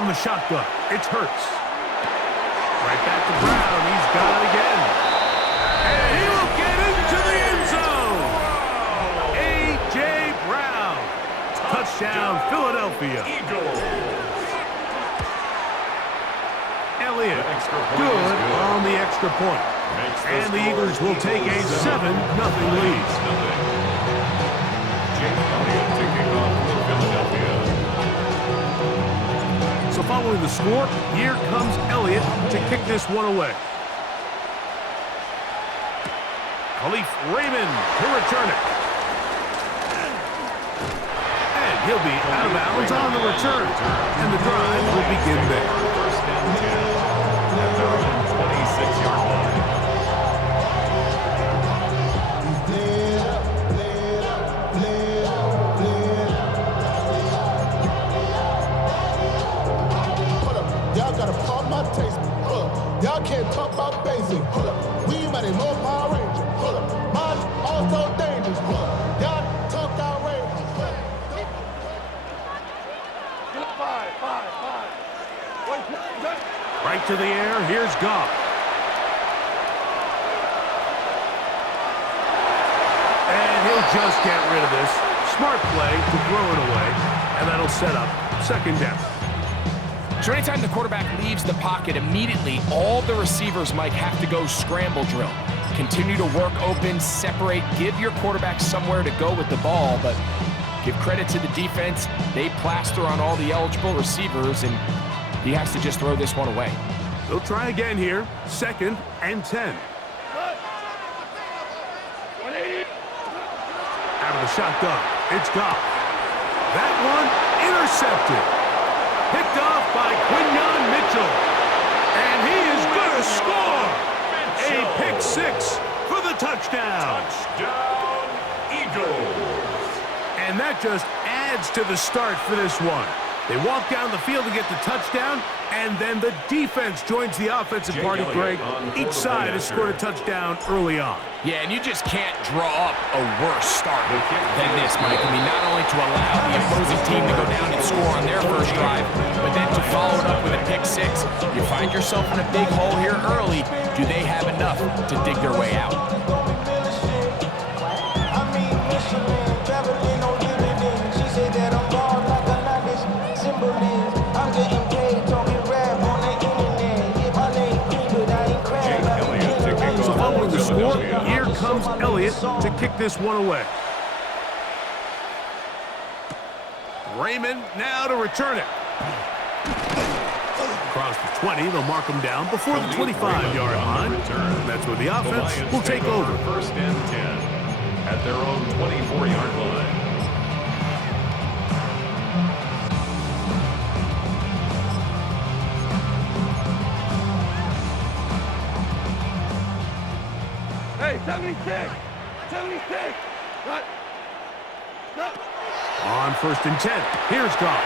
from the shotgun. It's Hurts. Right back to Brown. He's got it again. And he will get into the end zone. A.J. Brown. Touchdown, Philadelphia. Elliott, good on the extra point. And the Eagles will take a 7-0 lead. So following the score, here comes Elliott to kick this one away. Khalif Raymond to return it. And he'll be out of bounds on the return. And the drive will begin there. First down 10 at their own 26-yard line. Y'all gotta pump my taste. Y'all can't talk about basic. We might as well Power Ranger. Mine also dangerous. Y'all talk outrageous. Five. Right to the air, here's Goff. And he'll just get rid of this. Smart play to throw it away, and that'll set up second down. So anytime the quarterback leaves the pocket, immediately all the receivers might have to go scramble drill. Continue to work open, separate, give your quarterback somewhere to go with the ball, but give credit to the defense. They plaster on all the eligible receivers, and he has to just throw this one away. They'll try again here. 2nd and 10. Out of the shotgun, it's Goff. That one intercepted. Picked off by Quinyon Mitchell. And he is going to score. A pick 6 for the touchdown. Touchdown, Eagles. And that just adds to the start for this one. They walk down the field to get the touchdown, and then the defense joins the offensive party, Greg. Each side has scored a touchdown early on. Yeah, and you just can't draw up a worse start than this, Mike. I mean, not only to allow the opposing team to go down and score on their first drive, but then to follow it up with a pick 6. You find yourself in a big hole here early. Do they have enough to dig their way out? So following the score, here comes Elliott to kick this one away. Raymond now to return it. Across the 20, they'll mark him down before the 25-yard line. That's where the offense will take over. First and 10 at their own 24-yard line. Hey, 76! 76! Cut! On 1st and 10, here's Goff.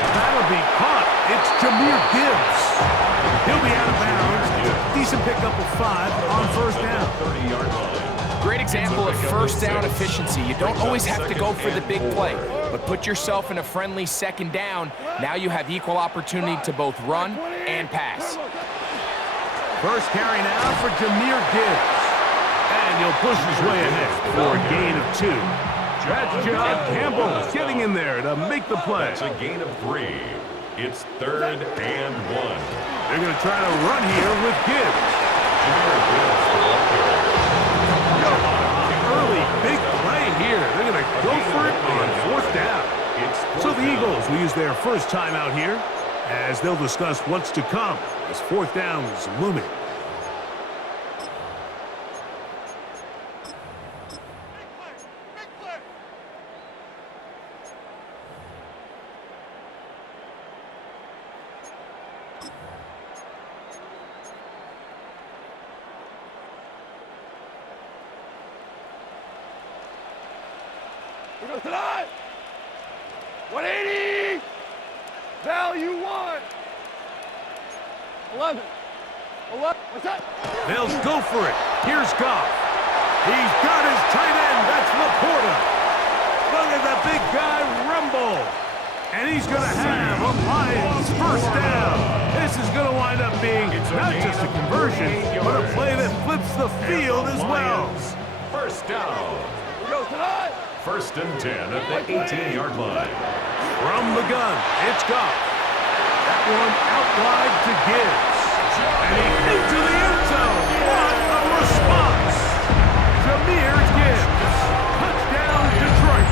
That'll be caught. It's Jahmyr Gibbs. He'll be out of bounds. Decent pickup of 5 on 1st down. 30-yard line. Great example of first down efficiency. You don't always have to go for the big play, but put yourself in a friendly 2nd down. Now you have equal opportunity to both run and pass. First carry now for Jahmyr Gibbs. And he'll push his way ahead for a gain of 2. That's John Campbell getting in there to make the play. That's a gain of 3. It's 3rd and 1. They're going to try to run here with Gibbs. Early big play here. They're going to go for it on 4th down. So the Eagles will use their first time out here as they'll discuss what's to come as 4th down is looming. We go tonight! 180! Value 1! 11. 11. What's that? They'll go for it. Here's Goff. He's got his tight end. That's Laporta. Look at the big guy rumble. And he's going to have a Lions first down. This is going to wind up being not just a conversion, but a play that flips the field as well. First down. Go tonight. First and 10 at the 18-yard line. From the gun, it's Goff. That one out wide to Gibbs. And he's into the end zone. What a response. Jahmyr Gibbs. Touchdown, Detroit.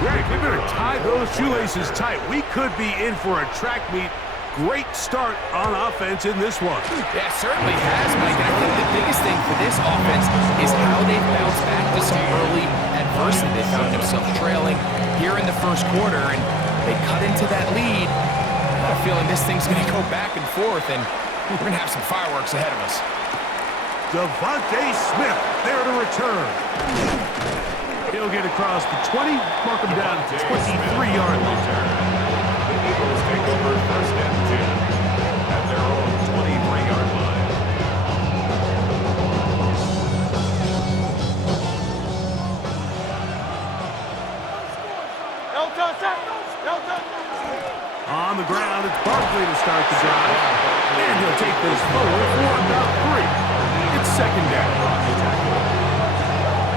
Greg, we better tie those shoelaces tight. We could be in for a track meet. Great start on offense in this one. Yeah, certainly has, Mike. And I think the biggest thing for this offense is how they've bounced back to some early adversity. They found themselves trailing here in the first quarter, and they cut into that lead. I have a feeling this thing's going to go back and forth, and we're going to have some fireworks ahead of us. Devontae Smith there to return. He'll get across the 20, mark him down to 23-yard line. The Eagles take over first and 10 at their own 23-yard line. On the ground, it's Barkley to start the drive. And he'll take this forward for about 3. It's second down.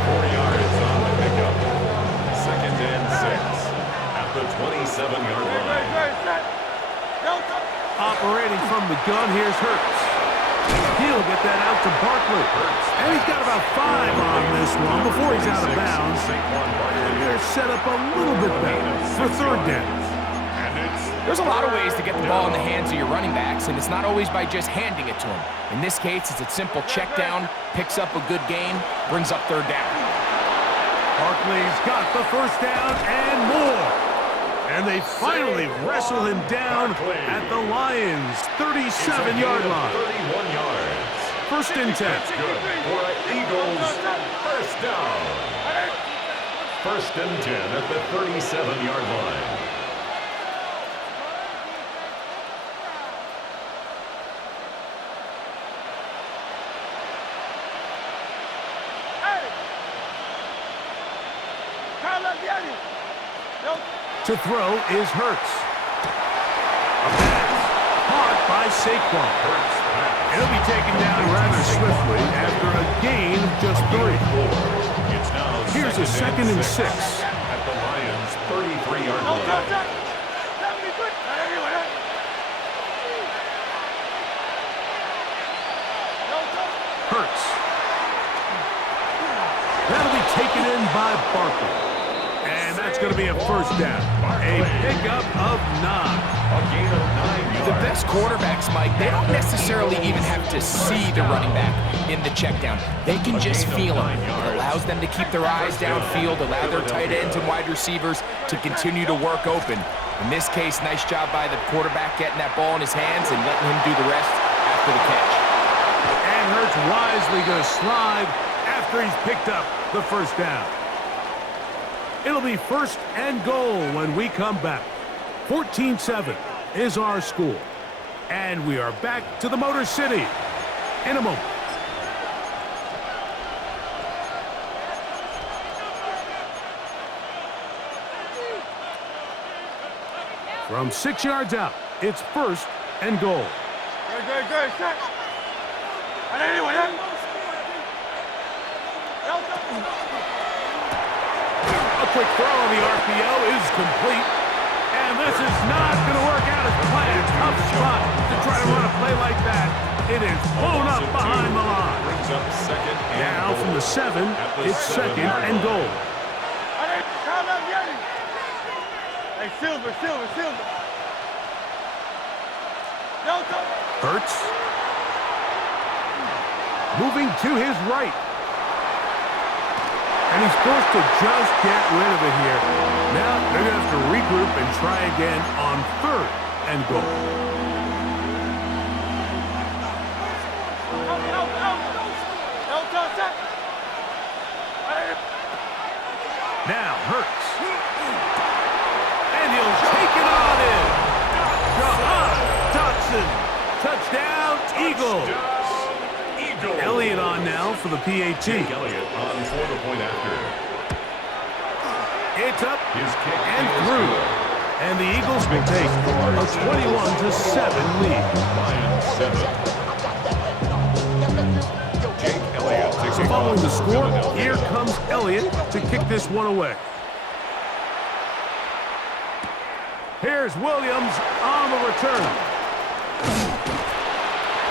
4 yards on the pickup. Second and 6 at the 27-yard line. Operating from the gun, here's Hurts. He'll get that out to Barkley. And he's got about 5 on this one before he's out of bounds. And they're set up a little bit better for third down. There's a lot of ways to get the ball in the hands of your running backs, and it's not always by just handing it to them. In this case, it's a simple check down, picks up a good gain, brings up third down. Barkley's got the first down and more. And they finally wrestle him down at the Lions' 37-yard line. 31 yards. First and 10. That's good for Eagles first down. First and 10 at the 37-yard line. To throw is Hurts. A pass caught by Saquon. He'll be taken down rather swiftly after a gain of just 3. It's now Here's a second and 6. At the Lions' 33-yard line. Hurts. That'll be taken in by Barkley. And that's going to be a first down. A pickup of 9. A gain of 9 yards. The best quarterbacks, Mike, they don't necessarily even have to see the running back in the check down. They can just feel him. It allows them to keep their eyes downfield, allow their tight ends and wide receivers to continue to work open. In this case, nice job by the quarterback getting that ball in his hands and letting him do the rest after the catch. And Hurts wisely going to slide after he's picked up the first down. It'll be first and goal when we come back. 14-7 is our score. And we are back to the Motor City in a moment. From 6 yards out, it's first and goal. Good. Set. A quick throw on the RPO is complete. And this is not going to work out as planned. Tough spot to try to run a play like that. It is blown up behind the line. Brings up second and Now goal. from the 7, it's second and goal. Hey, Silver. Hurts. Moving to his right. And he's forced to just get rid of it here. Now they're going to have to regroup and try again on third and goal. Now Hurts. And he'll take it on in. Jahan Dotson. Touchdown, Eagles. Elliott on now for the PAT. Elliott on for the point after. It's up His kick and is through. good. And the Eagles will take a 21-7 lead. Lions 7. Jake Elliott So taking following off the for score, Philadelphia. here comes Elliott to kick this one away. Here's Williams on the return.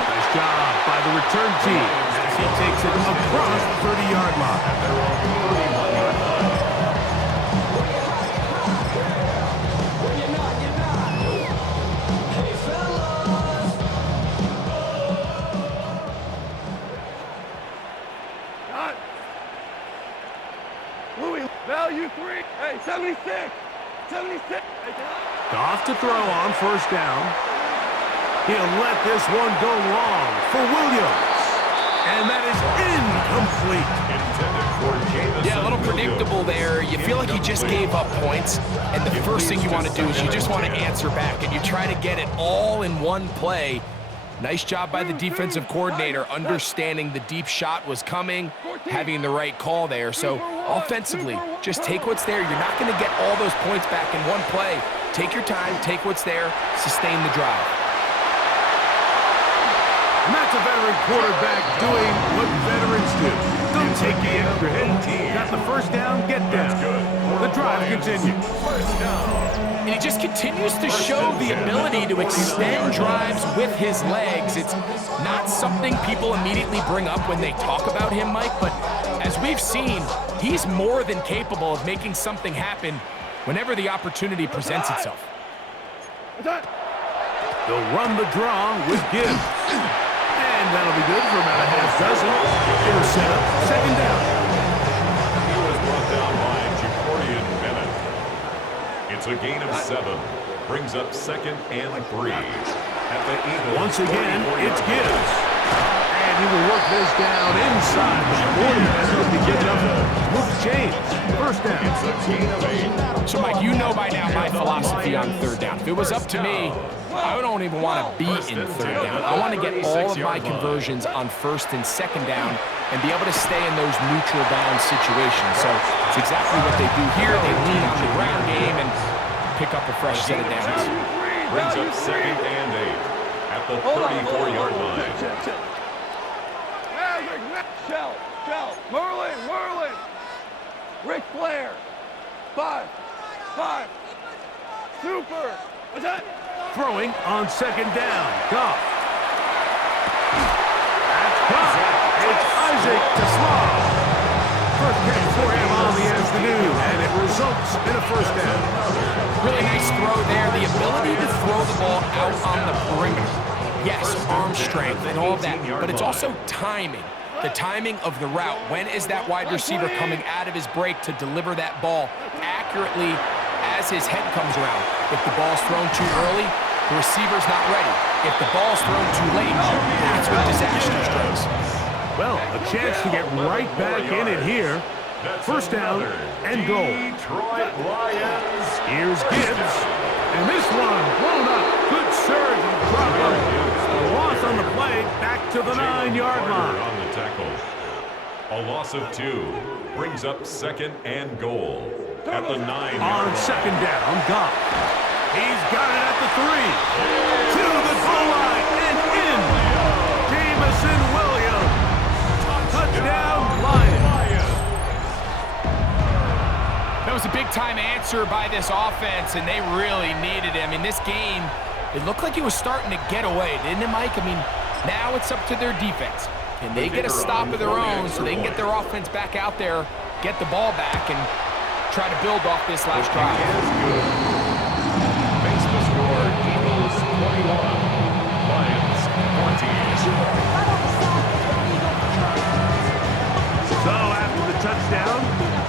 Nice job by the return team as he takes it across the 30-yard line. At their own 31-yard line. Louis, value 3. Hey, 76. 76. Hey, Goff to throw on first down. He'll let this one go long for Williams. And that is incomplete. Intended for Jamison Yeah, a little Williams. predictable there. You feel like he just gave up points, and the first thing you want to do is you just want to answer back, and you try to get it all in one play. Nice job by the defensive coordinator, understanding the deep shot was coming, having the right call there. So offensively, just take what's there. You're not going to get all those points back in one play. Take your time, take what's there, sustain the drive. And that's a veteran quarterback doing what veterans do. Don't take the extra hit. Got the first down, get down. The drive continues. First down. And he just continues to show the ability to extend drives with his legs. It's not something people immediately bring up when they talk about him, Mike, but as we've seen, he's more than capable of making something happen whenever the opportunity presents itself. They'll run the draw with Gibbs. And that'll be good for about a half dozen. It'll set up second down. He was brought down by Jacorian Bennett. It's a gain of 7. Brings up 2nd and 3. At the Eagles. Once again, it's Gibbs. And he will work this down inside the 40 as he'll be getting up with the chains. First down. It's a gain of 8. So, Mike, you know by now my philosophy on third down. If it was up to me, I don't even want to be in third down. I want to get all of my conversions on first and second down and be able to stay in those neutral down situations. So it's exactly what they do here. They lean on the ground game and pick up a fresh set of downs. Brings up 2nd and 8. At the 34-yard line. Shell. Merlin. Ric Flair. 5. Super. What's that? Throwing on second down. Goff. That's Goff. It's Isaac to Slav. First catch for him on the afternoon, and it results in a first down. Really nice throw there. The ability to throw the ball out on the perimeter. Yes, arm strength and all of that, but it's also timing. The timing of the route. When is that wide receiver coming out of his break to deliver that ball accurately as his head comes around? If the ball's thrown too early, the receiver's not ready. If the ball's thrown too late, that's when disaster strikes. Well, a chance to get right back in it here. First down and goal. Detroit Lions. Here's Gibbs. And this one blown up. Good surge and drop up. A loss on the play, back to the 9-yard line. On the tackle. A loss of 2. Brings up 2nd and goal. At the 9-yard On line. second down, Goff. He's got it at the 3. To the goal line and in. Jamison Williams. Touchdown, Lions. That was a big-time answer by this offense, and they really needed it. I mean, this game, it looked like it was starting to get away, didn't it, Mike? I mean, now it's up to their defense. Can they get a stop of their own so they can get their offense back out there, get the ball back, and try to build off this last drive? Makes the score Eagles 21. Lions 20. So after the touchdown,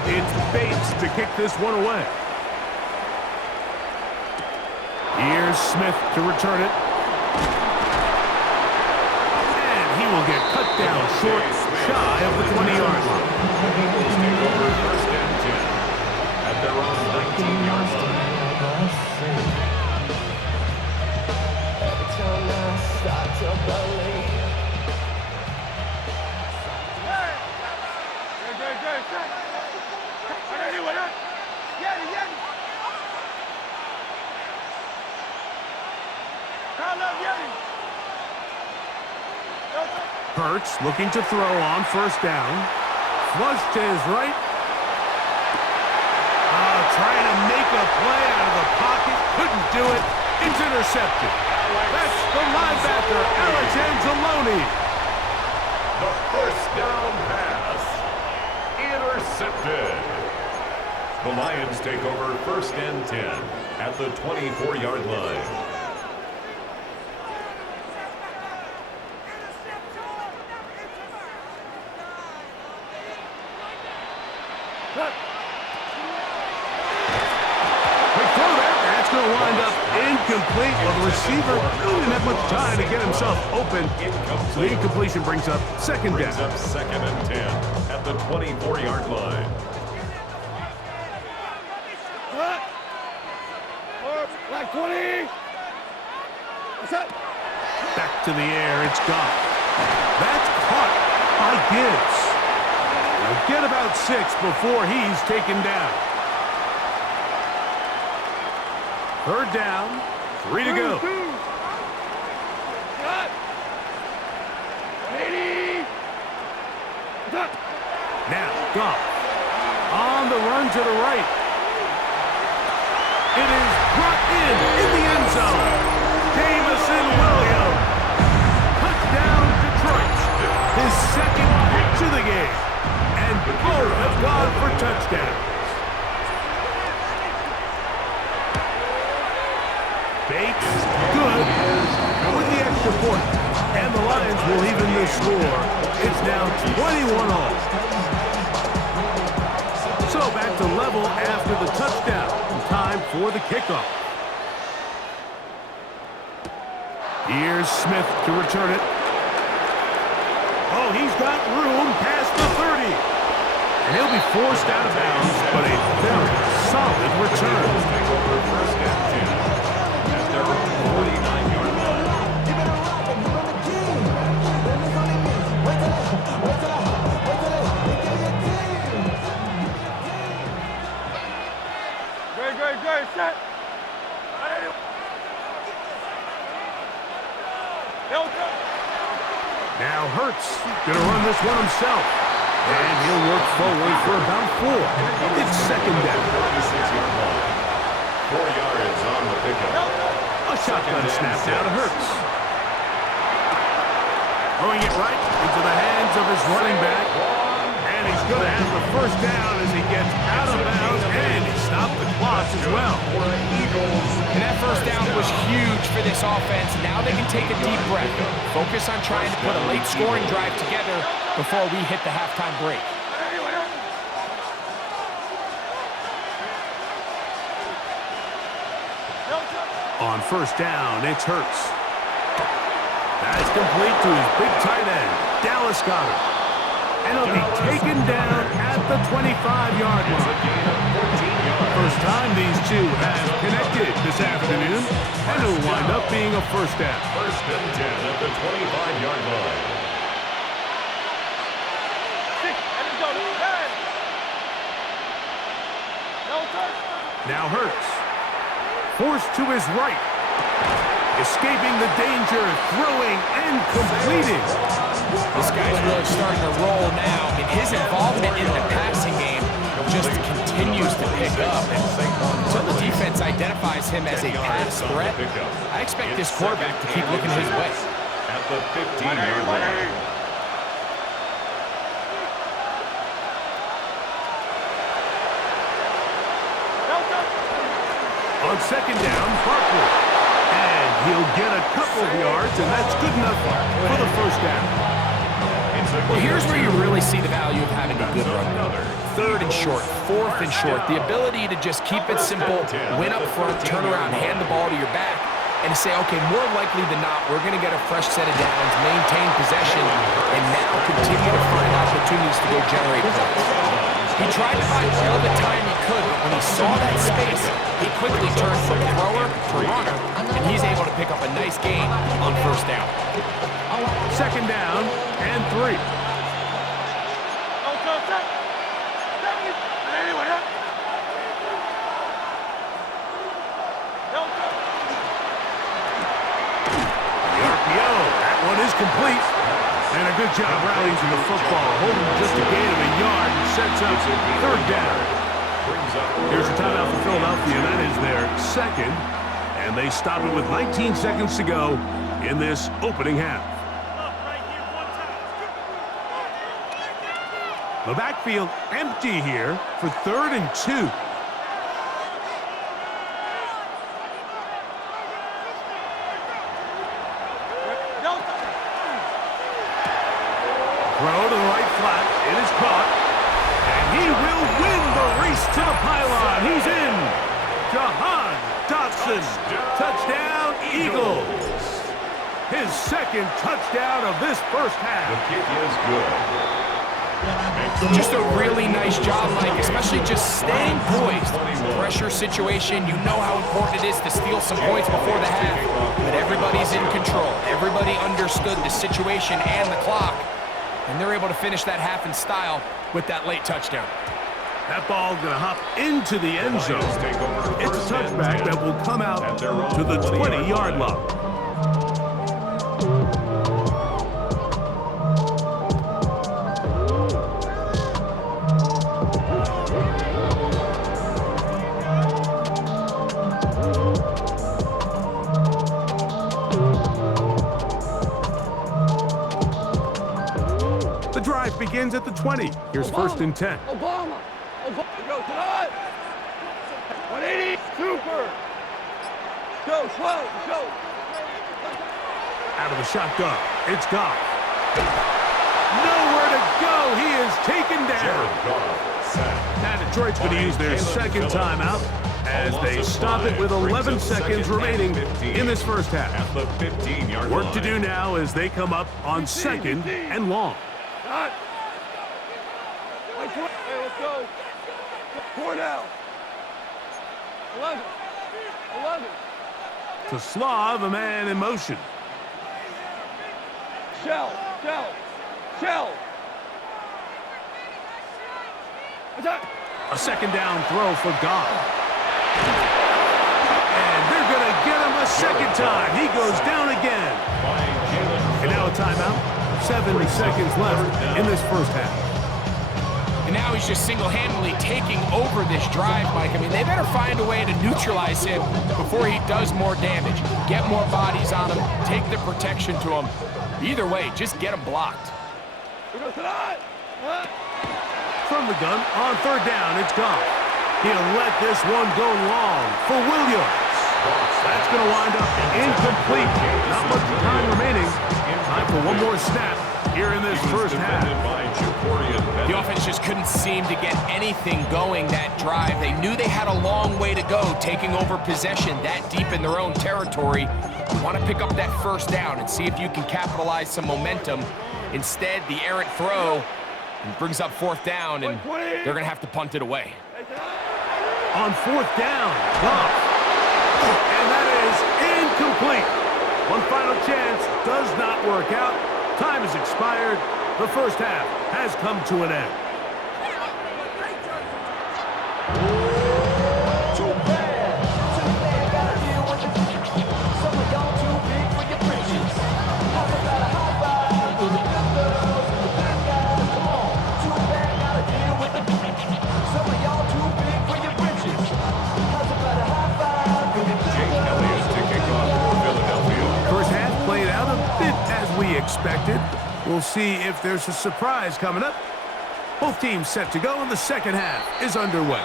it's Bates to kick this one away. Here's Smith to return it. And he will get cut down short, shy of the 20-yard line. Eagles take over 1st and 10. At their own 19-yard line. Yes. Hurts looking to throw on first down. Flush to his right. Trying to make a play out of the pocket. Couldn't do it. It's intercepted. That's the linebacker, Alex Anzalone. The first down pass. Intercepted. The Lions take over first and 10 at the 24-yard line. That's going to wind up incomplete. Well, the receiver really didn't have much time to get himself open. So the incompletion brings up second down. Brings up second and 10 at the 24-yard line. Like 20. What's up? Back to the air. It's gone. That's caught by Gibbs. Now get about 6 before he's taken down. Third down, 3 to go. Now, Goff on the run to the right. It is brought in the end zone. Jamison Williams. Touchdown, Detroit. His second catch of the game. And both have gone for touchdowns. Bates, good, with the extra point. And the Lions will even the score. It's now 21-all. So back to level after the touchdown. Time for the kickoff. Here's Smith to return it. Oh, he's got room past the 30. And he'll be forced out of bounds, but a very solid return. First and 10. 49-yard line. Great, set. Now Hurts gonna run this one himself. And he'll work forward for about 4. It's second down. 46-yard line. 4 yards on the pickup. A shotgun snap now to Hurts. Throwing it right into the hands of his running back. And he's going to have the first down as he gets out of bounds. And he stopped the clock as well. And that first down was huge for this offense. Now they can take a deep breath. Focus on trying to put a late scoring drive together before we hit the halftime break. On first down, it's Hurts. That's complete to his big tight end, Dallas Goedert. And he'll be taken down at the 25-yard line. First time these two have connected this afternoon, and it'll wind up being a first down. First and 10 at the 25-yard line. Now Hurts. Forced to his right. Escaping the danger, throwing and completing. This guy's really starting to roll now. And his involvement in the passing game just continues to pick up. And until the defense identifies him as a pass threat, I expect this quarterback to keep looking his way. At the 15-yard line. On second down, Barkley. And he'll get a couple of yards, and that's good enough for the first down. Well, here's where you really see the value of having a good run. Third and short, fourth and short. The ability to just keep it simple, win up front, turn around, hand the ball to your back, and say, okay, more likely than not, we're going to get a fresh set of downs, maintain possession, and now continue to find opportunities to go generate points. He tried to find all the time he could, but when he saw that space, he quickly turned from thrower to runner, and he's able to pick up a nice gain on first down. Second down and 3. complete. And a good job rallying to the football. Holding just a gain of a yard and sets up third down. Here's a timeout for Philadelphia. That is their second. And they stop it with 19 seconds to go in this opening half. The backfield empty here for 3rd and 2. Throw to the right flat. It is caught. And he will win the race to the pylon. He's in. Jahan Dotson. Touchdown, Eagles. His second touchdown of this first half. The kick is good. Just a really nice job, Mike, especially just staying poised. Pressure situation, you know how important it is to steal some points before the half, but everybody's in control. Everybody understood the situation and the clock, and they're able to finish that half in style with that late touchdown. That ball going to hop into the end zone. It's a touchback that will come out to the 20-yard line. The drive begins at the 20. Here's first and 10. Obama. Go tonight. 180. Super. Go, slow, go. Out of the shotgun. It's Goff. Nowhere to go. He is taken down. Now Detroit's going to use their second timeout as they stop it with 11 seconds remaining in this first half. At the 15-yard Work to do now as they come up on 2nd and long. Hey, let's go. 4 now. 11. To Slav, a man in motion. Shell. Attack. A second down throw for Goff. And they're going to get him a second time. He goes down again. And now a timeout. 7 seconds left in this first half. And now he's just single-handedly taking over this drive, Mike. I mean, they better find a way to neutralize him before he does more damage. Get more bodies on him, take the protection to him. Either way, just get him blocked. From the gun, on 3rd down, it's Goff. He'll let this one go long for Williams. That's going to wind up incomplete. Not much time remaining. Time for one more snap here in this first half. The offense just couldn't seem to get anything going that drive. They knew they had a long way to go, taking over possession that deep in their own territory. You want to pick up that first down and see if you can capitalize some momentum. Instead, the errant throw brings up 4th down, and they're going to have to punt it away. On 4th down, Goff. And that is incomplete. One final chance does not work out. Time has expired. The first half has come to an end. First half played out a bit as we expected. We'll see if there's a surprise coming up. Both teams set to go, and the second half is underway.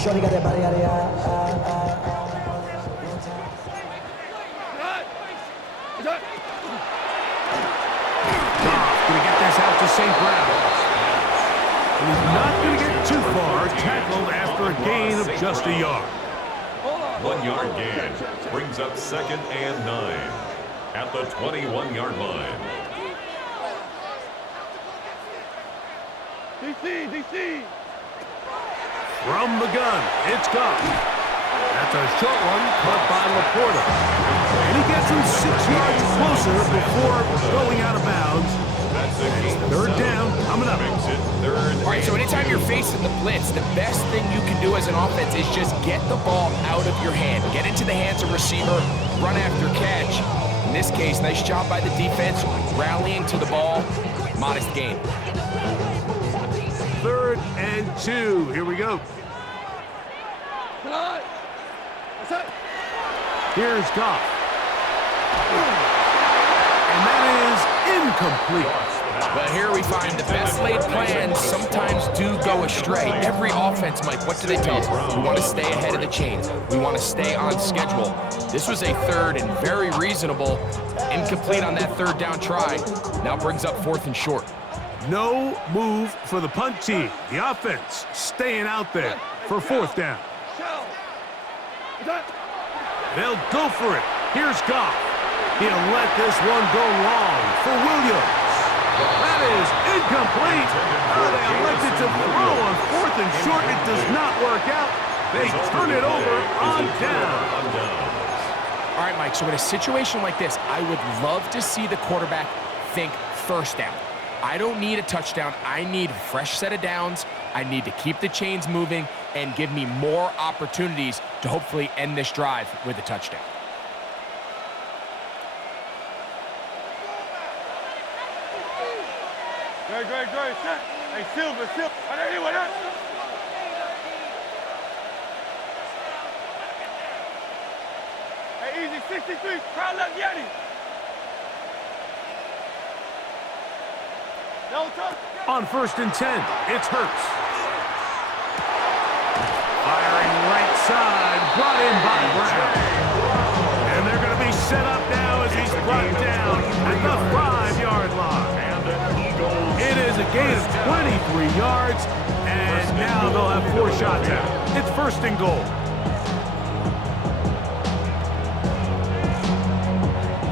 Shorty got that body out of Going to get this out to St. Brown. And he's not going to get too far. Tackled after a gain of just a yard. 1 yard gain brings up 2nd and 9 at the 21-yard line. DC. From the gun, it's Goff. That's a short one caught by Laporta. And he gets him 6 yards closer before going out of bounds. Third down, coming up. All right, so anytime you're facing the blitz, the best thing you can do as an offense is just get the ball out of your hand. Get into the hands of receiver, run after catch. In this case, nice job by the defense, rallying to the ball. Modest gain. 3rd and 2. Here we go. Here's Goff. And that is incomplete. But here we find the best laid plans sometimes do go astray. Every offense, Mike, what do they tell us? We want to stay ahead of the chains. We want to stay on schedule. This was a 3rd and very reasonable. Incomplete on that 3rd down try. Now brings up 4th and short. No move for the punt team. The offense staying out there for 4th down. They'll go for it. Here's Goff. He'll let this one go long for Williams. That is incomplete. They elected to throw on 4th and short. It does not work out. They turn it over on down. All right, Mike, so in a situation like this, I would love to see the quarterback think 1st down. I don't need a touchdown. I need a fresh set of downs. I need to keep the chains moving and give me more opportunities to hopefully end this drive with a touchdown. Great. Hey, Silver. Anyone else? Hey, easy, 63. Crowd left Yeti. On 1st and 10, it's Hurts. Firing right side, brought in by Brown. And they're going to be set up now as he's brought down at the 5-yard line. It is a gain of 23 yards, and now they'll have 4 shots out. It's 1st and goal.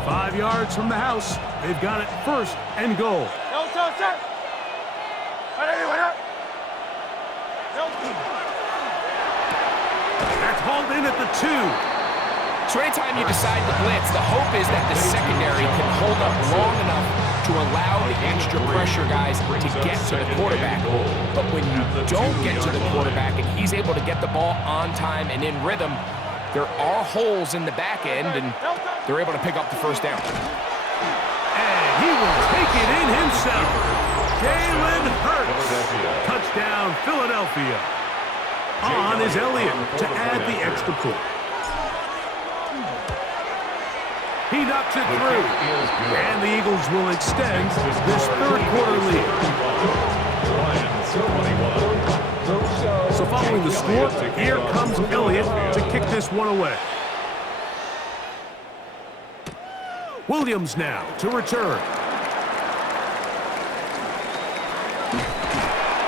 5 yards from the house. They've got it 1st and goal. That's hauled in at the 2. So anytime you decide to blitz, the hope is that the secondary can hold up long enough to allow the extra pressure guys to get to the quarterback. But when you don't get to the quarterback and he's able to get the ball on time and in rhythm, there are holes in the back end, and they're able to pick up the 1st down. And he will take it in himself. Jalen Hurts. Touchdown, Philadelphia. On is Elliott to add the extra point. He knocks it through. And the Eagles will extend this 3rd quarter lead. So following the score, here comes Elliott to kick this one away. Williams now to return.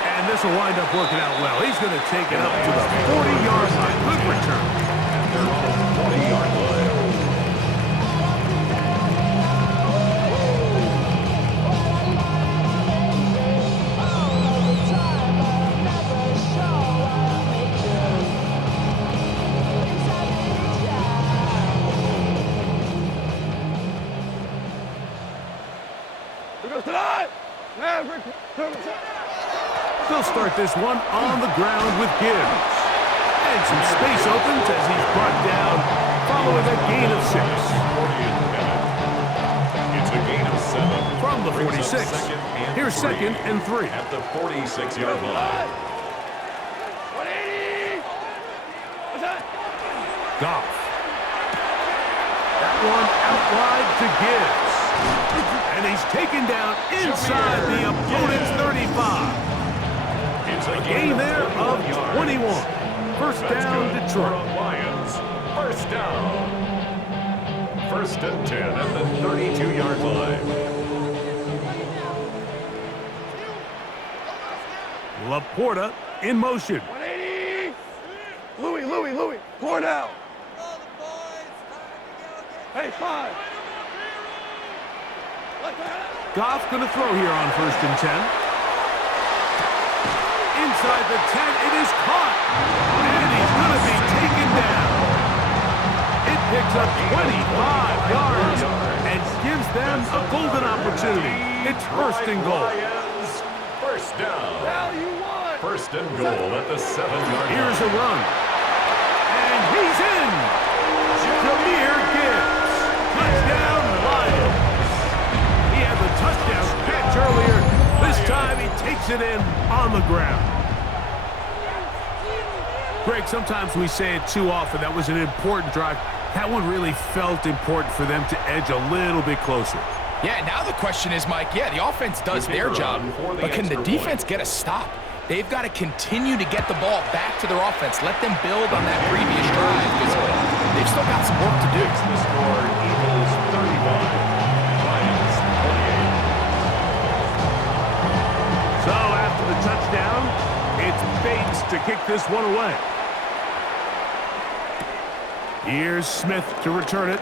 And this will wind up working out well. He's going to take it up to the 40-yard line. Good return. They're on the 40-yard line. They'll start this one on the ground with Gibbs. And some space opens as he's brought down following a gain of 6. It's a gain of 7. From the 46. Here's 2nd and 3. At the 46-yard line. Goff. That one out wide to Gibbs. And he's taken down inside the opponent's 35. It's A gain there of 21. 1st down, Detroit. Lions. 1st down. 1st and 10 at the 32-yard line. Laporta in motion. 180. Louis. Pour down. Hey, 5. Goff going to throw here on 1st and 10. Inside the 10, it is caught. And he's going to be taken down. It picks up 25 yards. with an opportunity. It's first and goal. Lions, first down. Now you won. First and goal at the 7-yard line. Here's a run. And he's in. Jameer Gibbs. Touchdown, Lions. He had the touchdown catch earlier. This time he takes it in on the ground. Greg, sometimes we say it too often. That was an important drive. That one really felt important for them to edge a little bit closer. Yeah, now the question is, Mike, yeah, the offense does their job, but can the defense get a stop? They've got to continue to get the ball back to their offense. Let them build on that previous drive because they've still got some work to do. The score, Eagles 35, Lions 28. So after the touchdown, it's Bates to kick this one away. Here's Smith to return it.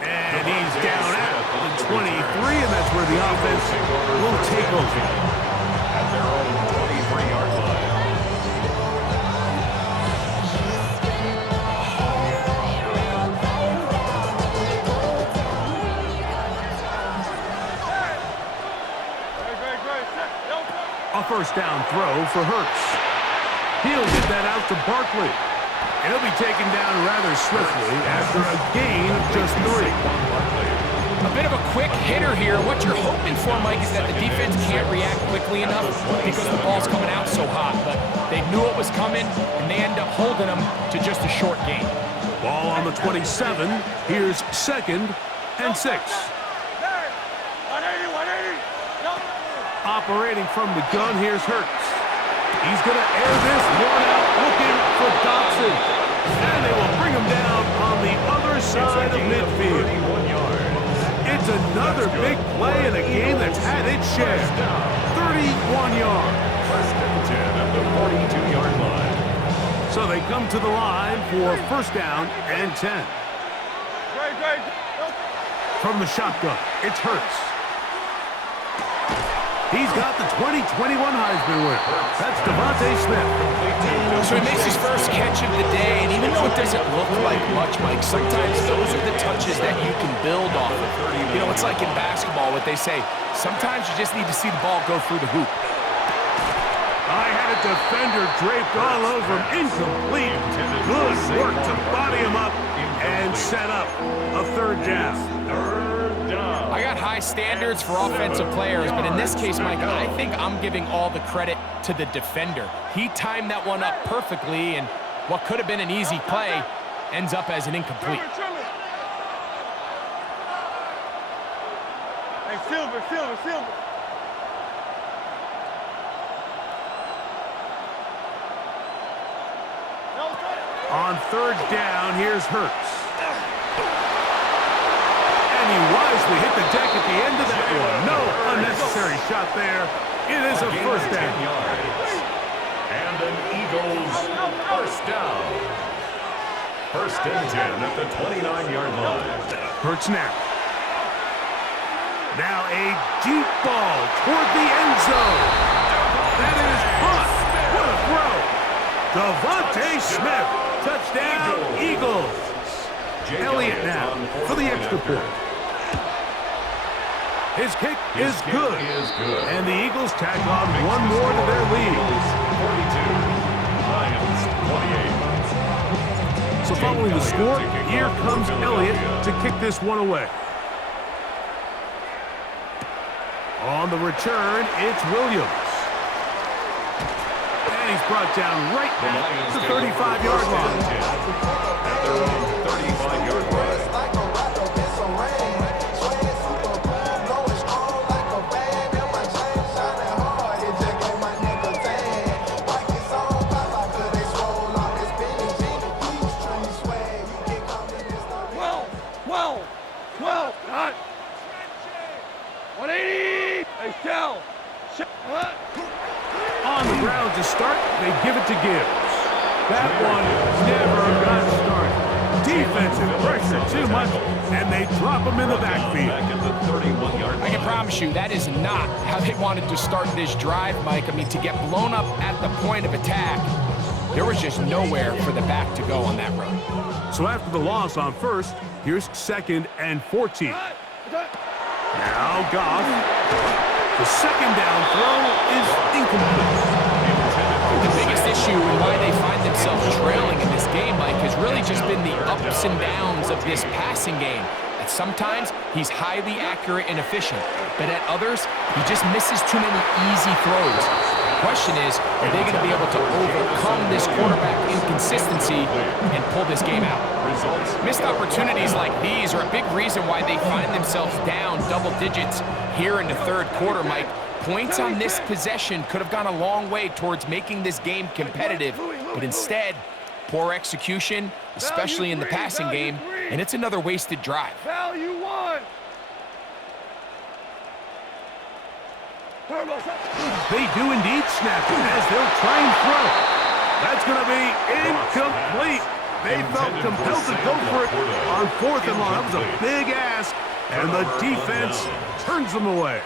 And he's down at the 23, and that's where the offense will take over. At their own 23-yard line. A first down throw for Hurts. He'll get that out to Barkley. And he'll be taken down rather swiftly after a gain of just 3. A bit of a quick hitter here. What you're hoping for, Mike, is that the defense can't react quickly enough because the ball's coming out so hot. But they knew it was coming, and they end up holding them to just a short gain. Ball on the 27. Here's 2nd and 6. 180, 180. No. Operating from the gun, here's Hurts. He's going to air this one out, looking for Dotson. And they will bring him down on the other side of midfield. It's another big play in a game that's had its share. 31 yards. First and 10 at the 42-yard line. So they come to the line for first down and 10. Great. From the shotgun, it's Hurts. He's got the 2021 Heisman winner. That's Devontae Smith. So he makes his first catch of the day, and even though it doesn't look like much, Mike, sometimes those are the touches that you can build off of. You know, it's like in basketball, what they say, sometimes you just need to see the ball go through the hoop. I had a defender draped all over him. Incomplete. Good work to body him up and set up a third down. I got high standards for offensive players, but in this case, Mike, I think I'm giving all the credit to the defender. He timed that one up perfectly, and what could have been an easy play ends up as an incomplete. Hey, Silver. On third down, here's Hurts. And he wisely hit the deck at the end of that one. No unnecessary shot there. It is a first down. And an Eagles first down. First and 10 at the 29-yard line. Hurts now. Now a deep ball toward the end zone. That is hot. What a throw. Devontae Smith. Touchdown, Eagles. Elliott now for the extra point. His kick is good. And the Eagles tack on one more to their lead. 42, Lions 28. So following the score, here comes Elliott to kick this one away. On the return, it's Williams. And he's brought down right at the 35-yard line. At their own 35-yard line. Well, not. 180. Hey, Shell. What? On the ground to start, they give it to Gibbs. That one never got started. Defensive pressure too much, and they drop him in the backfield. I can promise you that is not how they wanted to start this drive, Mike. I mean, to get blown up at the point of attack, there was just nowhere for the back to go on that run. So after the loss on first, here's 2nd and 14. Now Goff. The second down throw is incomplete. The biggest issue and why they find themselves trailing in this game, Mike, has really just been the ups and downs of this passing game. At sometimes, he's highly accurate and efficient, but at others, he just misses too many easy throws. The question is, are they going to be able to overcome this quarterback inconsistency and pull this game out? Missed opportunities like these are a big reason why they find themselves down double digits here in the third quarter, Mike. Points on this possession could have gone a long way towards making this game competitive, but instead, poor execution, especially in the passing game, and it's another wasted drive. Value 1. They do indeed snap it as they'll try and throw. That's going to be incomplete. They felt compelled to go for it on 4th and long. That was a big ask, and the defense turns them away.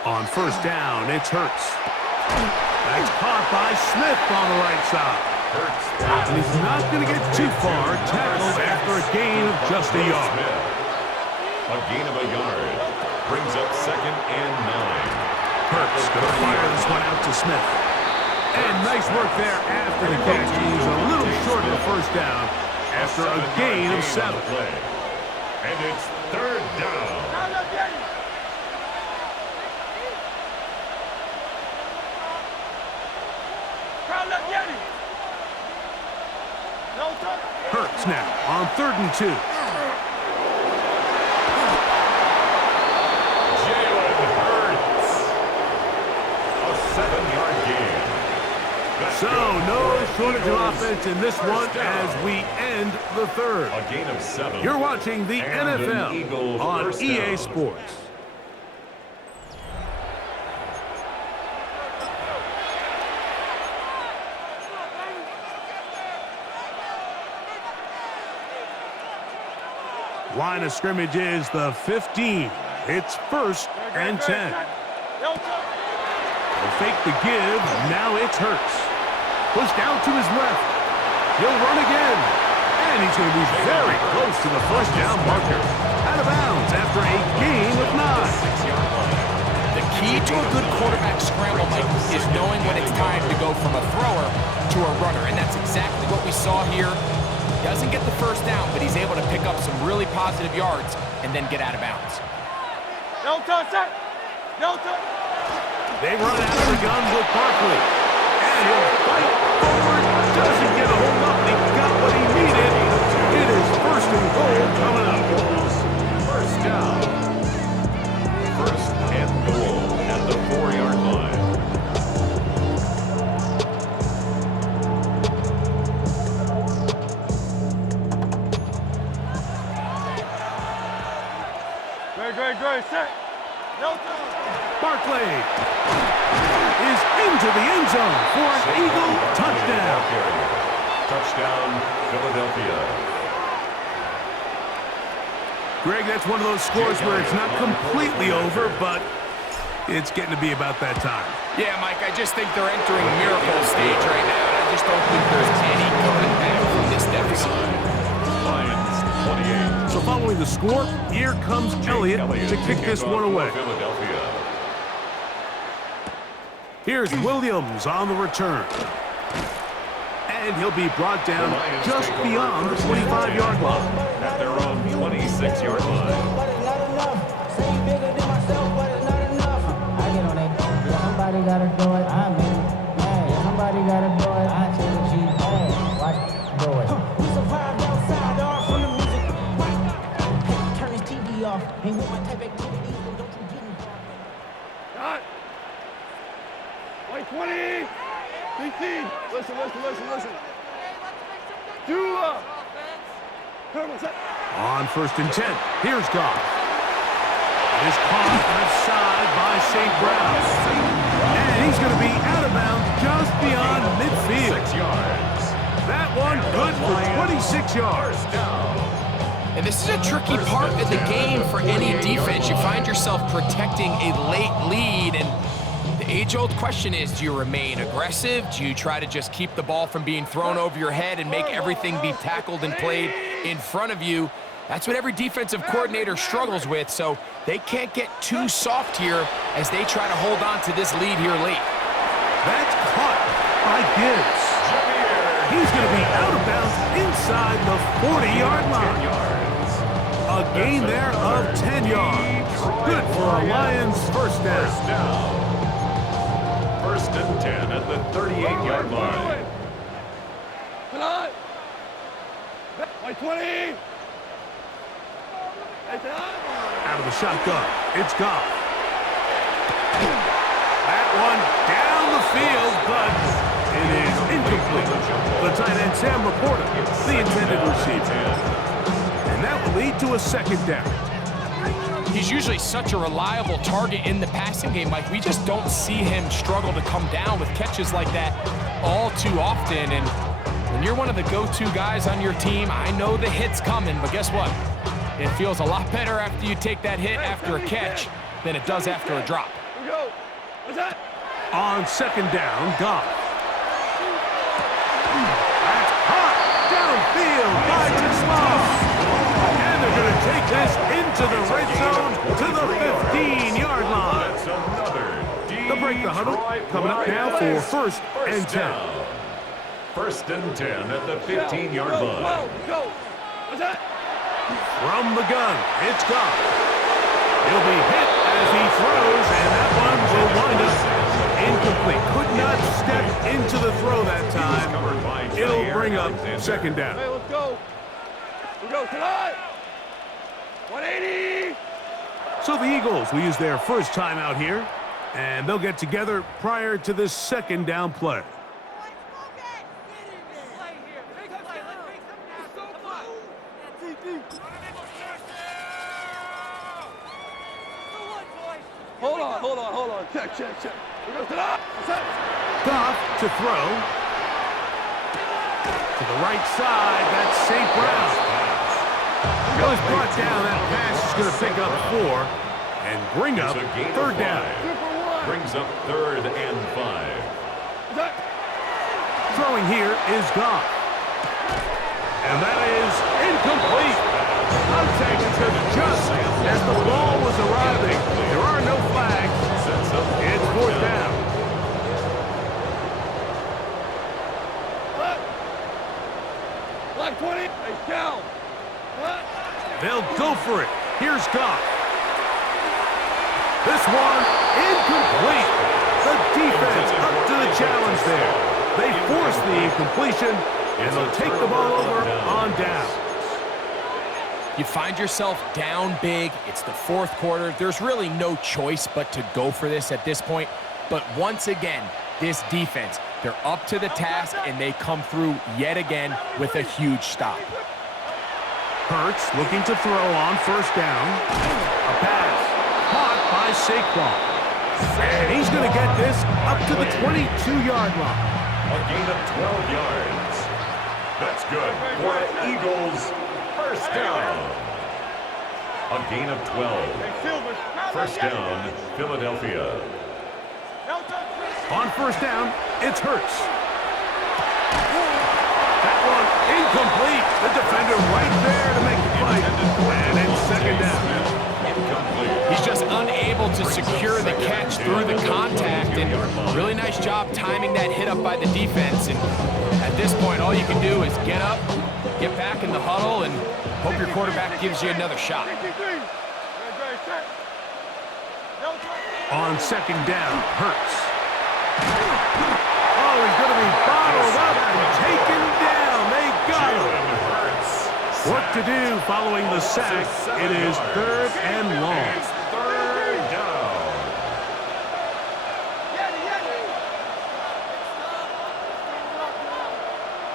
On first down, it's Hurts. That's caught by Smith on the right side. And he's not going to get too far, tackled after a gain of just a yard. A gain of a yard brings up 2nd and 9. Hurts going to fire this one out to Smith. And nice work there after the catch. He's a little short of the first down after a gain of 7. And it's 3rd down. Hurts now on 3rd and 2. Jalen Hurts. A 7-yard gain. So no shortage of offense in this one as we end the third. A gain of 7. You're watching the And an NFL Eagle on first EA down. Sports. Line of scrimmage is the 15. It's 1st and 10. They'll fake the give. Now it's Hurts. Pushed out to his left. He'll run again. And he's going to be very close to the first down marker. Out of bounds after a gain of 9. The key to a good quarterback scramble, Mike, is knowing when it's time to go from a thrower to a runner. And that's exactly what we saw here. Doesn't get the first down, but he's able to pick up some really positive yards and then get out of bounds. No touch, no touch. They run out of the gun with Barkley. And he'll fight forward. Doesn't get a hold up. He got what he needed. It is 1st and goal coming up. First down. 1st and goal at the 4-yard line. Great, set. No touch. Barkley is into the end zone for an Eagle touchdown. Touchdown, Philadelphia. Greg, that's one of those scores where it's not completely over, but it's getting to be about that time. Yeah, Mike, I just think they're entering miracle stage right now, and I just don't think there's any coming back from this deficit. Lions, 28. So following the score, here comes Elliott to kick this one away. Philadelphia. Here's Williams on the return. And he'll be brought down just beyond the 25-yard line. At their own 26-yard line. But it's not enough. Say bigger than myself, but it's not enough. I get on that. Yeah, somebody gotta do it. I'm in. Yeah, somebody gotta do it. I tell the G. Hey, watch it. Do it. We survived outside, dog, from the music. Hey, turn this TV off. Ain't with my type activities, so don't you get me. Got. Like 20. 16. Listen. On 1st and 10, here's Goff. is caught left side by St. Brown. And he's going to be out of bounds just beyond midfield. 6 yards. That one good for 26 yards. And this is a tricky part of the game for any defense. You find yourself protecting a late lead, and the age-old question is, do you remain aggressive? Do you try to just keep the ball from being thrown over your head and make everything be tackled and played in front of you? That's what every defensive coordinator struggles with, so they can't get too soft here as they try to hold on to this lead here late. That's caught by Gibbs. He's going to be out of bounds inside the 40-yard line. A gain there of 10 yards. Good for a Lions first down. First and 10 at the 38-yard line. Come on. By 20. Out of the shotgun, it's Goff. That one down the field, but it is incomplete. The tight end, Sam Laporta, the intended receiver. And that will lead to a second down. He's usually such a reliable target in the passing game, Mike. We just don't see him struggle to come down with catches like that all too often. And when you're one of the go-to guys on your team, I know the hit's coming, but guess what? It feels a lot better after you take that hit after a catch than it does after a drop. Here we go. What's that? On second down, Goff. That's hot downfield by Tisla. And they're going to take this into the red zone to the 15-yard line. They'll break the huddle. Coming up now for first and 10. First and 10 at the 15-yard line. Go. What's that? From the gun, it's Goff. He'll be hit as he throws, and that one will wind up incomplete. Could not step into the throw that time. It'll bring up second down. Hey, let's go. We go tonight. 180. So the Eagles will use their first time out here, and they'll get together prior to this second down play. Hold on. Check. We go tonight. What's that? Goff to throw. To the right side, that's St. Brown. Well, he's brought down. That pass is going to pick up 4 and bring up third down. Brings up third and 5. Throwing here is Goff. And that is incomplete. Contact occurred just as the ball was arriving. There are no flags. It's fourth down. Black 20. Hey, Cal. They'll go for it. Here's Goff. This one incomplete. The defense up to the challenge there. They force the incompletion, and they'll take the ball over on down. You find yourself down big. It's the fourth quarter. There's really no choice but to go for this at this point. But once again, this defense, they're up to the task, and they come through yet again with a huge stop. Hurts looking to throw on first down. A pass caught by Saquon. And he's going to get this up to the 22-yard line. A gain of 12 yards. That's good for Eagles. First down. A gain of 12. First down, Philadelphia. On first down, it's Hurts. That one incomplete. The defender right there to make the play. And it's second down. He's just unable to secure the catch through the contact, and really nice job timing that hit up by the defense. And at this point, all you can do is get up, get back in the huddle, and hope your quarterback gives you another shot. On second down, Hurts. Oh, he's going to be bottled up and taken down. They got him. Work to do following the sack. It is third and long. Third down.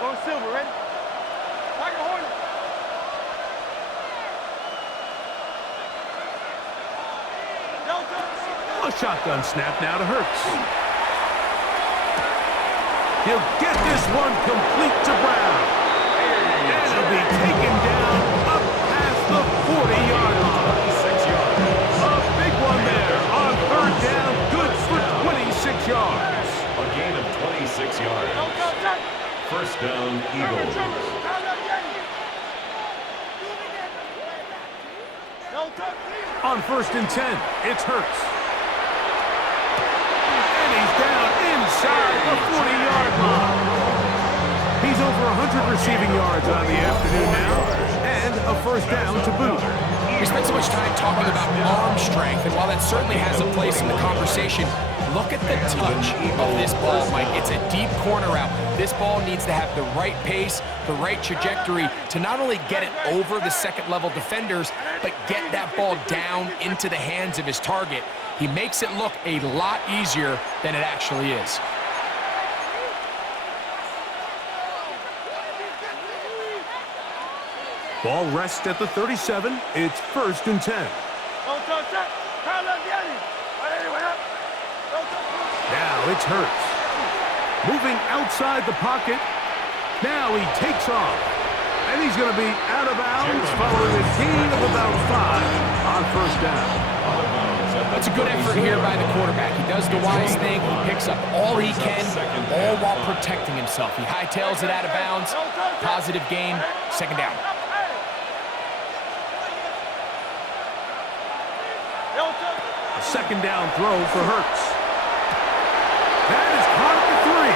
Going silver, ready? Tiger Hornet. A shotgun snap now to Hurts. He'll get this one complete to Brown. And it'll be taken down up past the 40-yard line. 6 yards. A big one there on third down. Good for 26 yards. A gain of 26 yards. First down, Eagles. On 1st and 10, it's Hurts. And he's down inside the 40-yard line. He's over 100 receiving yards on the afternoon now, and a first down to boot. We spent so much time talking about arm strength, and while that certainly has a place in the conversation, look at the touch of this ball, Mike. It's a deep corner route. This ball needs to have the right pace, the right trajectory to not only get it over the second-level defenders, but get that ball down into the hands of his target. He makes it look a lot easier than it actually is. Ball rests at the 37. It's 1st and 10. Now it's Hurts. Moving outside the pocket. Now he takes off. And he's going to be out of bounds following a gain of about 5 on first down. That's a good effort here by the quarterback. He does the wise thing. He picks up all he can, all while protecting himself. He hightails it out of bounds. Positive gain. Second down. A second down throw for Hurts. That is caught at the 3.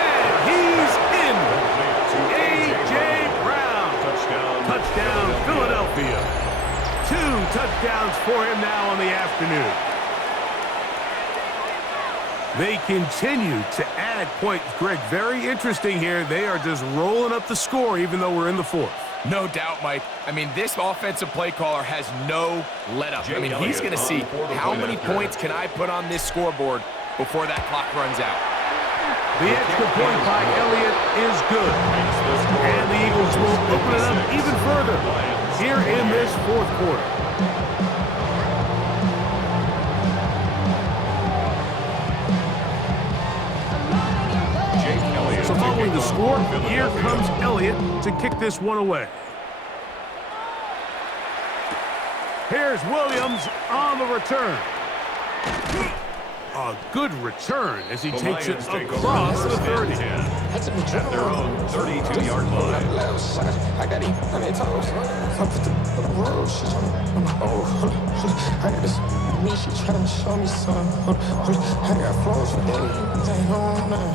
And he's in. A.J. Brown. Touchdown, Philadelphia. 2 touchdowns for him now on the afternoon. They continue to add points. Greg, very interesting here. They are just rolling up the score even though we're in the 4th. No doubt, Mike. I mean, this offensive play caller has no let-up. I mean, he's going to see how many points can I put on this scoreboard before that clock runs out. The extra point by Elliott is good. And the Eagles will open it up even further here in this 4th quarter. So following the score, here comes Elliott to kick this one away. Here's Williams on the return. A good return as he takes it across the 30. At their own 32-yard line. I got him on their toes. I put the road shit on my I got this me, she trying to show me something. I got flows for days. They don't know.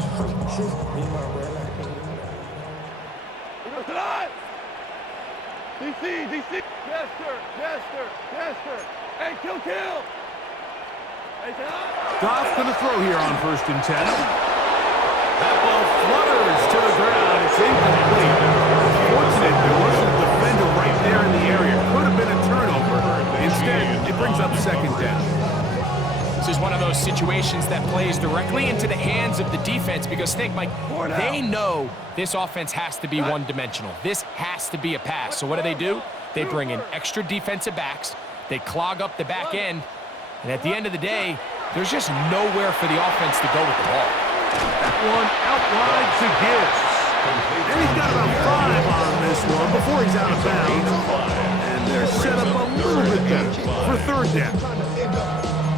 DC. Yes, sir. Hey, kill. Hey, Goff going to throw here on 1st and 10. That ball flutters to the ground. It's incomplete. Fortunate there wasn't a defender right there in the area. Could have been a turnover. Instead, it brings up 2nd down. This is one of those situations that plays directly into the hands of the defense because think, Mike, they know this offense has to be one-dimensional. This has to be a pass. So what do? They bring in extra defensive backs. They clog up the back end. And at the end of the day, there's just nowhere for the offense to go with the ball. That one out wide to Gibbs. And he's got about 5 on this one before he's out of bounds. And they're set up a little bit better for 3rd down.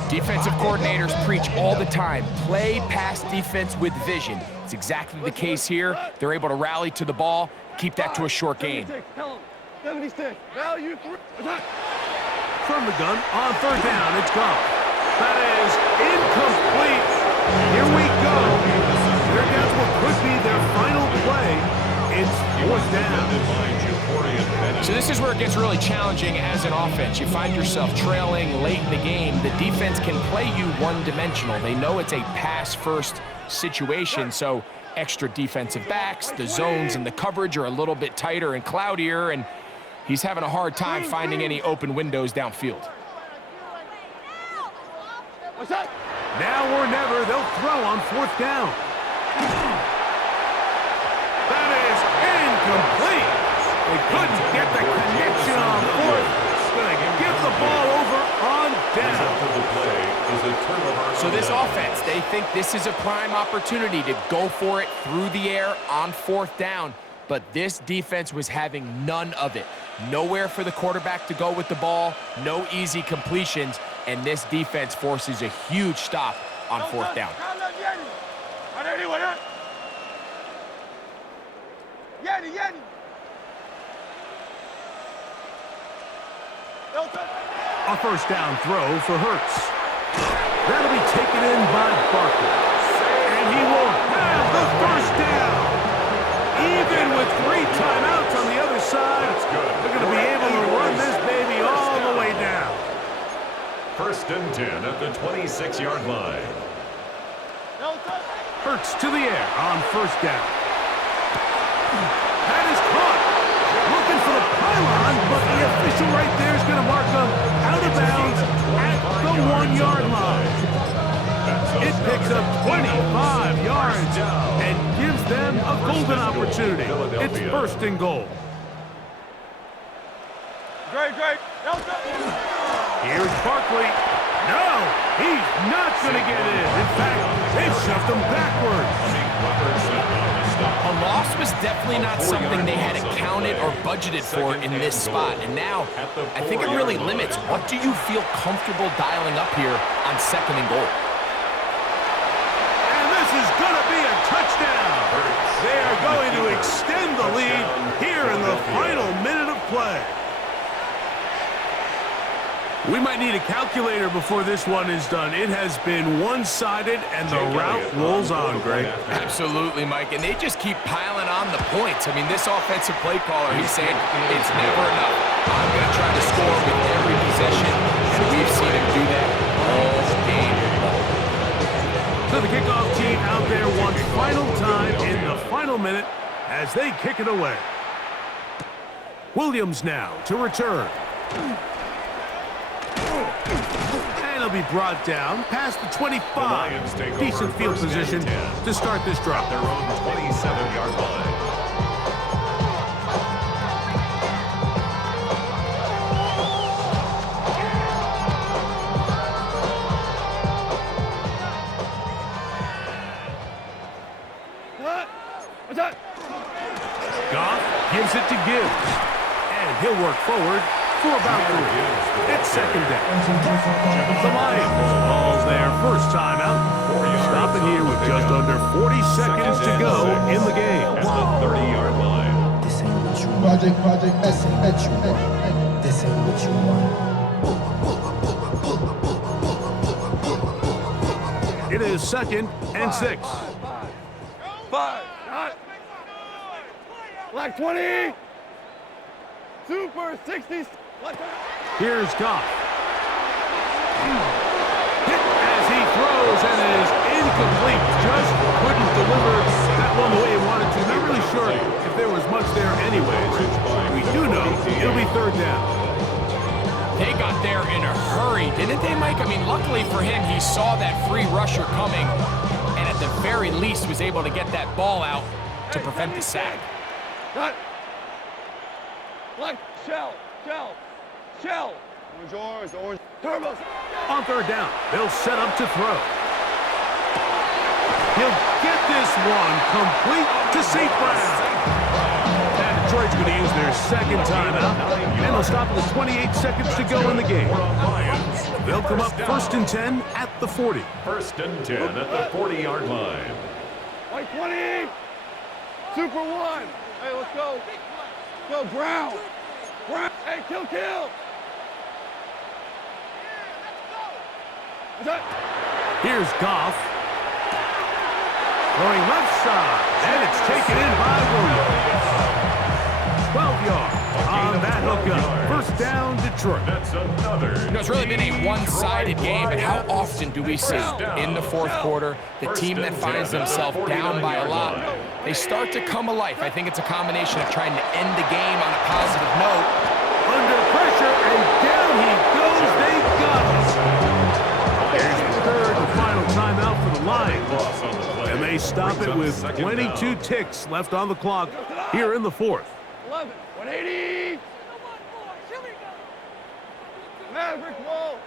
Defensive coordinators preach all the time, play pass defense with vision. It's exactly the case here. They're able to rally to the ball, keep that to a short gain. 76. Value 3. Attack. From the gun on 3rd down, it's Goff. That is incomplete. Here we go. Here comes what could be their final play. It's 4th down. So this is where it gets really challenging as an offense. You find yourself trailing late in the game. The defense can play you one-dimensional. They know it's a pass-first situation, so extra defensive backs, the zones and the coverage are a little bit tighter and cloudier, and he's having a hard time finding any open windows downfield. What's up? Now or never, they'll throw on 4th down. That is incomplete. They couldn't get the connection on 4th. Going to give the ball over on down. After the play, is a turnover. So this offense, they think this is a prime opportunity to go for it through the air on 4th down, but this defense was having none of it. Nowhere for the quarterback to go with the ball, no easy completions, and this defense forces a huge stop on 4th down. A first down throw for Hurts. That'll be taken in by Barkley. And he will have the first down. Even with 3 timeouts on the other side, they're going to be able to run this baby all the way down. 1st and 10 at the 26-yard line. Hurts to the air on 1st down. That is caught. Looking for the pylon, but the official right there is going to mark him out of bounds at the 1-yard line. It picks up 25 yards and gives them a golden opportunity. It's 1st and goal. Great. Here's Barkley. No, he's not going to get in. In fact, they've shoved him backwards. A loss was definitely not something they had accounted or budgeted for in this spot. And now, I think it really limits what do you feel comfortable dialing up here on 2nd and goal. And this is going to be a touchdown. They are going to extend the lead here in the final minute of play. We might need a calculator before this one is done. It has been one-sided, and the route rolls on, Greg. Absolutely, Mike, and they just keep piling on the points. I mean, this offensive play caller, he's saying it's never enough. I'm going to try to score with every possession, and we've seen him do that all game long. So the kickoff team out there one final time in the final minute as they kick it away. Williams now to return. And he'll be brought down past the 25. Decent field position to start this drive. Their own 27-yard line. Goff gives it to Gibbs. And he'll work forward for about 3. It's 2nd down. The Lions balls their first time out. Stopping here with just under 40 seconds to go in the game. At the 30-yard line. This ain't what you want. This ain't what you want. This ain't what you want. It is 2nd and 6. 5. Black 20. Super 60. Here's Goff. Hit as he throws, and it is incomplete. Just couldn't deliver that one the way he wanted to. Not really sure if there was much there anyways. We do know it'll be 3rd down. They got there in a hurry, didn't they, Mike? I mean, luckily for him, he saw that free rusher coming, and at the very least was able to get that ball out to prevent the sack. Cut. Black shell. Orange. Turbo. On 3rd down, they'll set up to throw. He'll get this one complete to St. Brown. And Detroit's going to use their 2nd timeout, and they'll stop with 28 seconds to go in the game. They'll come up 1st and 10 at the 40. 1st and 10 at the 40-yard line. White 20. Super 1. Hey, let's go. Go, Brown. Hey, kill. Here's Goff. Throwing left side, and it's taken in by Williams. 12 yards on that hookup. 1st down, Detroit. That's another. You know, it's really been a one-sided game, but how often do we see in the 4th quarter the team that finds themselves down by a lot, they start to come alive. I think it's a combination of trying to end the game on a positive note. Under pressure, and down he goes. They got it. Here's the 3rd and final timeout for the Lions. And they stop it with 22 ticks left on the clock here in the 4th. 11. 180. Maverick wall.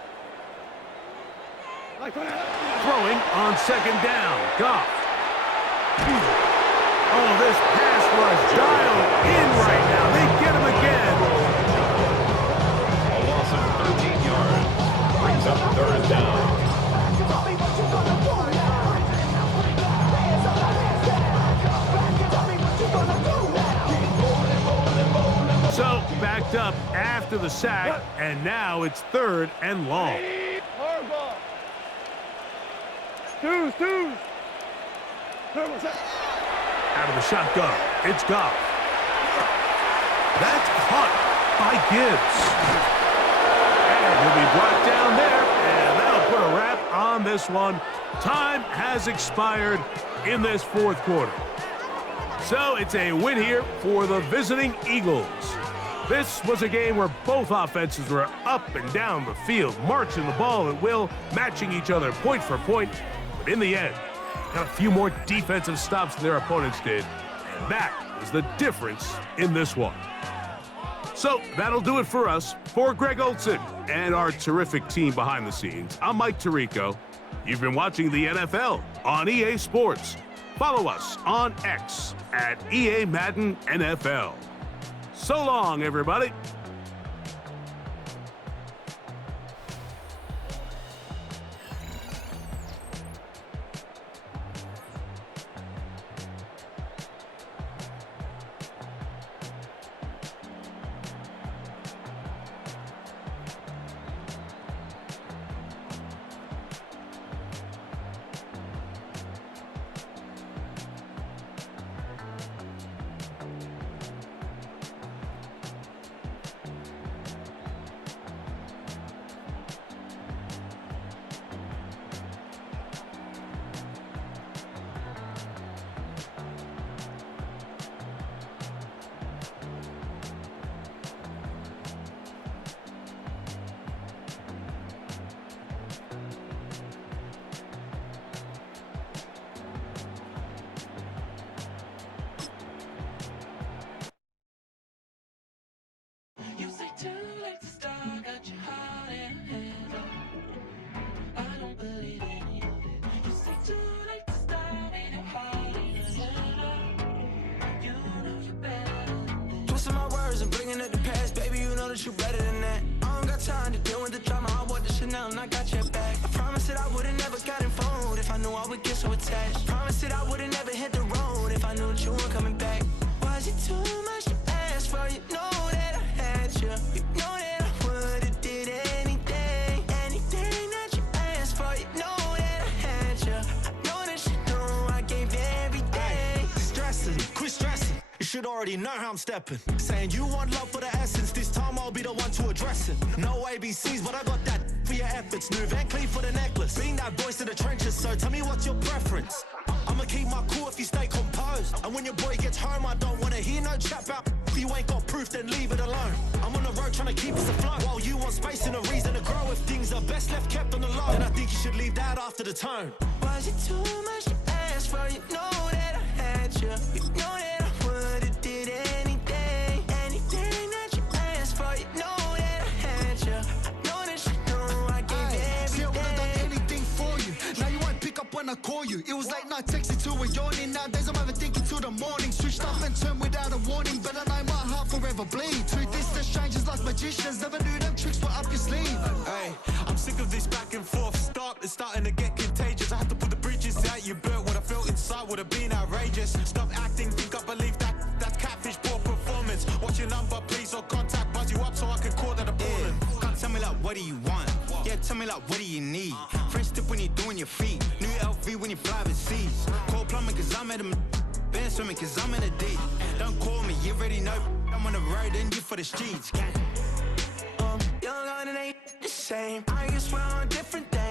Throwing on second down. Goff. Oh, this pass rush dialed in right now. They get him again. A loss of 13 yards. Brings up third down. So, backed up after the sack, and now it's third and long. Hardball. Twos. Out of the shotgun, it's Goff. That's caught by Gibbs. And he'll be brought down there, and that'll put a wrap on this one. Time has expired in this fourth quarter. So it's a win here for the visiting Eagles. This was a game where both offenses were up and down the field, marching the ball at will, matching each other point for point. But in the end, got a few more defensive stops than their opponents did. And that was the difference in this one. So that'll do it for us. For Greg Olson and our terrific team behind the scenes, I'm Mike Tirico. You've been watching the NFL on EA Sports. Follow us on X at EA Madden NFL. So long, everybody. Twisting my words and bringing it to pass, baby, you know that you better than that. I don't got time to deal with the drama, I bought the Chanel and I got your back. I promised that I would've never gotten phoned if I knew I would get so attached. Promised that I would've never hit the road if I knew that you weren't coming back. Was it too much to ask for? You know that I had you. You know that I would've did anything that you asked for. You know that I had you. I know that you know I gave everything. Stressing, quit stressing. You should already know how I'm stepping. Saying you want love for the essence, this time I'll be the one to address it. No ABCs, but I got that for your efforts. New Van Cleef for the necklace. Being that voice in the trenches, so tell me what's your preference. I'ma keep my cool if you stay composed. And when your boy gets home, I don't wanna hear no chat about if you ain't got proof, then leave it alone. I'm on the road trying to keep us afloat, while you want space and a reason to grow. If things are best left kept on the low, then I think you should leave that after the tone. Was it too much to ask for? You know that I had you. You know that I would've did anything that you asked for. You know that I had you. I know that you know I gave everything. See, I would've done anything for you. Now you won't pick up when I call you. It was late night texting to a yawning. Nowadays I'm overthinking till the morning. Switched up and turned without a warning, but I know my heart forever bleed. Two distant strangers like magicians. Never knew them tricks were up your sleeve. Hey, I'm sick of this back and forth. It's starting to get contagious. I had to put the bridges out you built. What I felt inside would have been outrageous. Stop acting, think I believe that's catfish, poor performance. Watch your number, please, or contact, buzz you up so I can call that appalling. Can't tell me like, what do you want? Yeah, tell me like, what do you need? French tip when you're doing your feet. New LV when you fly overseas. Call plumbing cause I'm at a been swimming cause I'm in a deep. Don't call me, you already know I'm on the road and you for the streets. Young and ain't the same. I guess we're on different days.